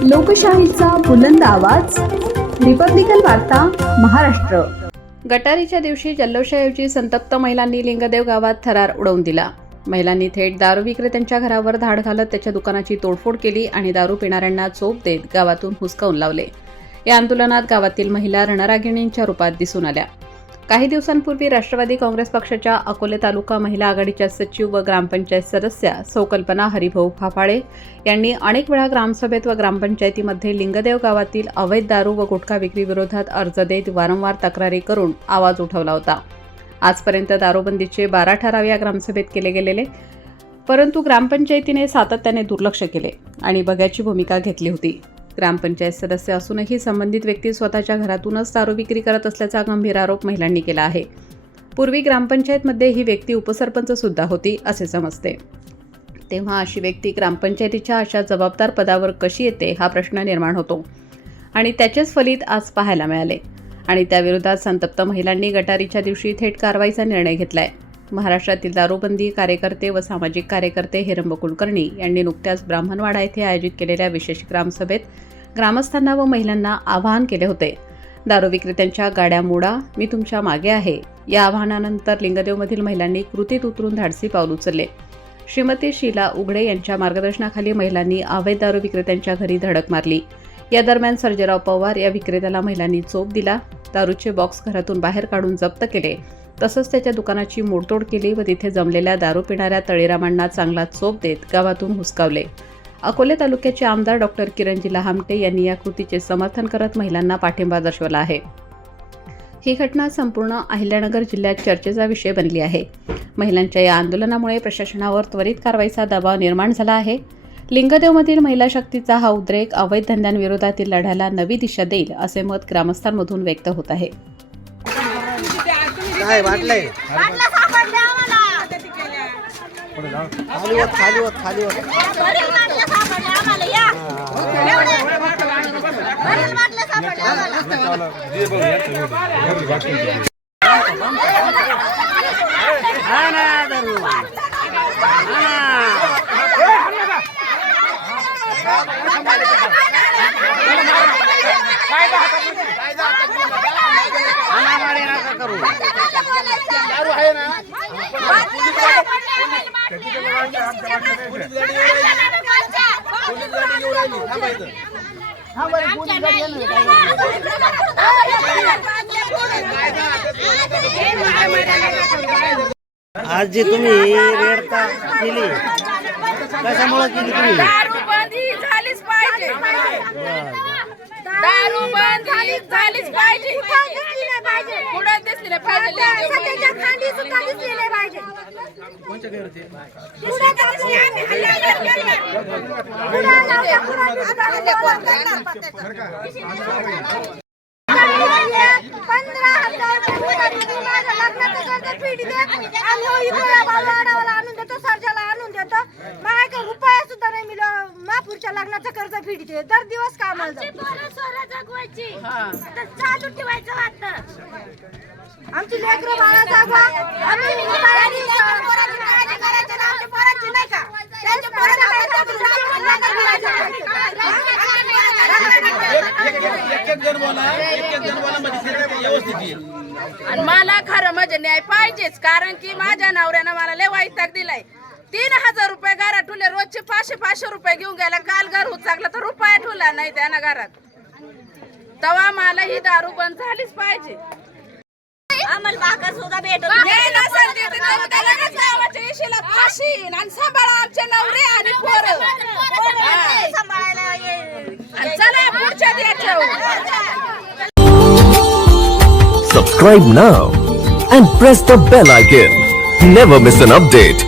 लोकशाहीचा बुलंद आवाज, रिपब्लिकन वार्ता, महाराष्ट्र। गटारीच्या दिवशी जल्लोषाऐवजी संतप्त महिलांनी लिंगदेव गावात थरार उडवून दिला। महिलांनी थेट दारू विक्रेत्यांच्या घरावर धाड घालत त्याच्या दुकानाची तोडफोड केली आणि दारू पिणाऱ्यांना चोप देत गावातून हुसकावून लावले। या आंदोलनात गावातील महिला रणरागिणींच्या रूपात दिसून आल्या। काही दिवसांपूर्वी राष्ट्रवादी काँग्रेस पक्षाच्या अकोले तालुका महिला आघाडीच्या सचिव व ग्रामपंचायत सदस्या सौकल्पना हरिभाऊ फाफाळे यांनी अनेक वेळा ग्रामसभेत व ग्रामपंचायतीमध्ये लिंगदेव गावातील अवैध दारू व गुटखा विक्री विरोधात अर्ज देत वारंवार तक्रारी करून आवाज उठवला होता। आजपर्यंत दारूबंदीचे 12 ठराव या ग्रामसभेत केले गेलेले, परंतु ग्रामपंचायतीने सातत्याने दुर्लक्ष केले आणि बघ्याची भूमिका घेतली होती। ग्रामपंचायत सदस्य असूनही संबंधित व्यक्ती स्वतःच्या घरातूनच दारू विक्री करत असल्याचा गंभीर आरोप महिलांनी केला आहे। पूर्वी ग्रामपंचायतमध्ये ही व्यक्ती उपसरपंच सुद्धा होती असे समजते, तेव्हा अशी व्यक्ती ग्रामपंचायतीच्या अशा जबाबदार पदावर कशी येते हा प्रश्न निर्माण होतो आणि त्याचेच फलित आज पाहायला मिळाले आणि त्याविरोधात संतप्त महिलांनी गटारीच्या दिवशी थेट कारवाईचा निर्णय घेतलाय। महाराष्ट्रातील दारूबंदी कार्यकर्ते व सामाजिक कार्यकर्ते हेरंब कुलकर्णी यांनी नुकत्याच ब्राह्मणवाडा येथे आयोजित केलेल्या विशेष ग्रामसभेत ग्रामस्थांना व महिलांना आवाहन केले होते। दारू विक्रेत्यांच्या गाड्या मोडा, मी तुमच्या मागे आहे या आवाहनानंतर लिंगदेवमधील महिलांनी कृतीत उतरून धाडसी पाऊल उचलले। श्रीमती शीला उघडे यांच्या मार्गदर्शनाखाली महिलांनी अवैध दारू विक्रेत्यांच्या घरी धडक मारली। या दरम्यान सर्जेराव पवार या विक्रेत्याला महिलांनी चोप दिला, दारूचे बॉक्स घरातून बाहेर काढून जप्त केले, तसंच त्याच्या दुकानाची मोडतोड केली व तिथे जमलेल्या दारू पिणाऱ्या तळीरामांना चांगला चोप देत गावातून हुसकावले। अकोले तालुक्याचे आमदार डॉक्टर किरणजी लहामटे यांनी या कृतीचे समर्थन करत महिलांना पाठिंबा दर्शवला आहे। ही घटना संपूर्ण अहिल्यानगर जिल्ह्यात चर्चेचा विषय बनली आहे। महिलांच्या या आंदोलनामुळे प्रशासनावर त्वरित कारवाईचा दबाव निर्माण झाला आहे। लिंगदेवमधील महिला शक्तीचा हा उद्रेक अवैध धंद्यांविरोधातील लढ्याला नवी दिशा देईल असे मत ग्रामस्थांमधून व्यक्त होत आहे। काय वाटलंय? खाली आज जी तुम्ही रेडता केली, कशामुळे केली तुम्ही? दारूबंदी झालीच पाहिजे, दारूबंदी झालीच पाहिजे, पुढे दिसली नाही पाहिजे, सगळ्यांच्या खांदी सुद्धा दिसली नाही पाहिजे। कोणच्या घरी होते? महापूरच्या लग्नाचं कर्ज फेडीत दर दिवस कामाला चालू ठेवायचं वाटतं। आमची लेकरं बाळा जागवा, आणि मला खरं म्हणजे न्याय पाहिजेच, कारण की माझ्या नवऱ्यानं मला लय वैताग दिलाय। 3000 रुपये घरात ठेवले, रोजचे 500 रुपये घेऊन गेला। काल घर उचाकला तर रुपया ठेवला नाही त्यानं घरात। तेव्हा मला ही दारू बंद झालीच पाहिजे। आम्हाला बाका सुद्धा भेटत नाही, नसेल देत तर त्याला गावाच्या इशीला फाशी आणि सांभाळा आमचे नवरे आणि पोरं सांभाळायला आणि चला पुढच्या द्यायचं। Subscribe now and press the bell icon. Never miss an update.